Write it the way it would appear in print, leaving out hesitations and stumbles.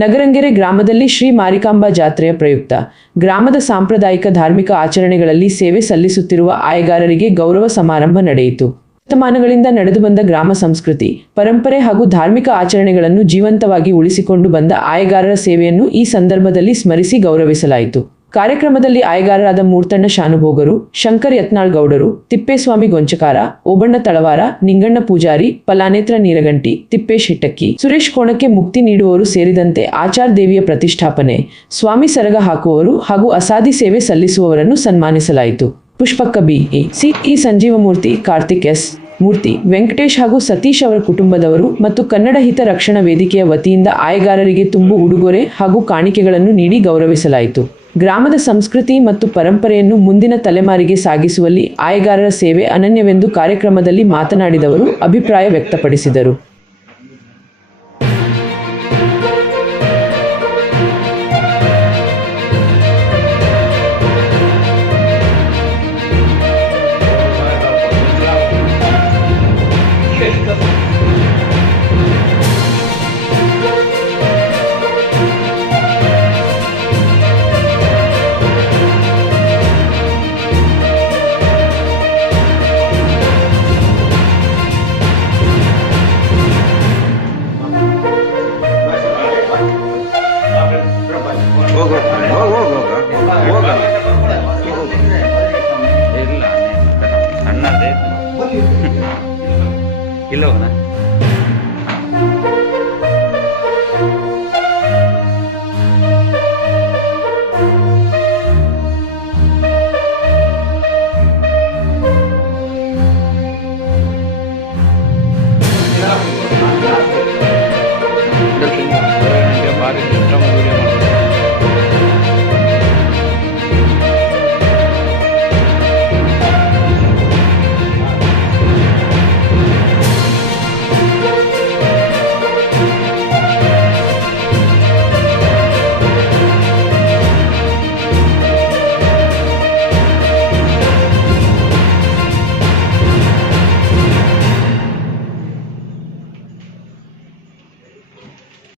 ನಗರಂಗೆರೆ ಗ್ರಾಮದಲ್ಲಿ ಶ್ರೀ ಮಾರಿಕಾಂಬಾ ಜಾತ್ರೆಯ ಪ್ರಯುಕ್ತ ಗ್ರಾಮದ ಸಾಂಪ್ರದಾಯಿಕ ಧಾರ್ಮಿಕ ಆಚರಣೆಗಳಲ್ಲಿ ಸೇವೆ ಸಲ್ಲಿಸುತ್ತಿರುವ ಆಯಗಾರರಿಗೆ ಗೌರವ ಸಮಾರಂಭ ನಡೆಯಿತು. ಶತಮಾನಗಳಿಂದ ನಡೆದುಬಂದ ಗ್ರಾಮ ಸಂಸ್ಕೃತಿ, ಪರಂಪರೆ ಹಾಗೂ ಧಾರ್ಮಿಕ ಆಚರಣೆಗಳನ್ನು ಜೀವಂತವಾಗಿ ಉಳಿಸಿಕೊಂಡು ಬಂದ ಆಯಗಾರರ ಸೇವೆಯನ್ನು ಈ ಸಂದರ್ಭದಲ್ಲಿ ಸ್ಮರಿಸಿ ಗೌರವಿಸಲಾಯಿತು. ಕಾರ್ಯಕ್ರಮದಲ್ಲಿ ಆಯಗಾರರಾದ ಮೂರ್ತಣ್ಣ ಶಾನುಭೋಗರು, ಶಂಕರ್ ಯತ್ನಾಳ್ ಗೌಡರು, ತಿಪ್ಪೇಸ್ವಾಮಿ ಗೊಂಚಕಾರ, ಓಬಣ್ಣ ತಳವಾರ, ನಿಂಗಣ್ಣ ಪೂಜಾರಿ, ಫಲಾನೇತ್ರ ನೀರಗಂಟಿ, ತಿಪ್ಪೇಶ್ ಹಿಟ್ಟಕ್ಕಿ, ಸುರೇಶ್ ಕೋಣಕ್ಕೆ ಮುಕ್ತಿ ನೀಡುವವರು ಸೇರಿದಂತೆ ಆಚಾರ್ ದೇವಿಯ ಪ್ರತಿಷ್ಠಾಪನೆ, ಸ್ವಾಮಿ ಸರಗ ಹಾಕುವವರು ಹಾಗೂ ಅಸಾದಿ ಸೇವೆ ಸಲ್ಲಿಸುವವರನ್ನು ಸನ್ಮಾನಿಸಲಾಯಿತು. ಪುಷ್ಪಕ್ಕ ಸಿ ಸಂಜೀವಮೂರ್ತಿ, ಕಾರ್ತಿಕ್ ಎಸ್ ಮೂರ್ತಿ, ವೆಂಕಟೇಶ್ ಹಾಗೂ ಸತೀಶ್ ಅವರ ಕುಟುಂಬದವರು ಮತ್ತು ಕನ್ನಡ ಹಿತ ರಕ್ಷಣಾ ವೇದಿಕೆಯ ವತಿಯಿಂದ ಆಯಗಾರರಿಗೆ ತುಂಬು ಉಡುಗೊರೆ ಹಾಗೂ ಕಾಣಿಕೆಗಳನ್ನು ನೀಡಿ ಗೌರವಿಸಲಾಯಿತು. ಗ್ರಾಮದ ಸಂಸ್ಕೃತಿ ಮತ್ತು ಪರಂಪರೆಯನ್ನು ಮುಂದಿನ ತಲೆಮಾರಿಗೆ ಸಾಗಿಸುವಲ್ಲಿ ಆಯಗಾರರ ಸೇವೆ ಅನನ್ಯವೆಂದು ಕಾರ್ಯಕ್ರಮದಲ್ಲಿ ಮಾತನಾಡಿದವರು ಅಭಿಪ್ರಾಯ ವ್ಯಕ್ತಪಡಿಸಿದರು. ಇಲ್ಲ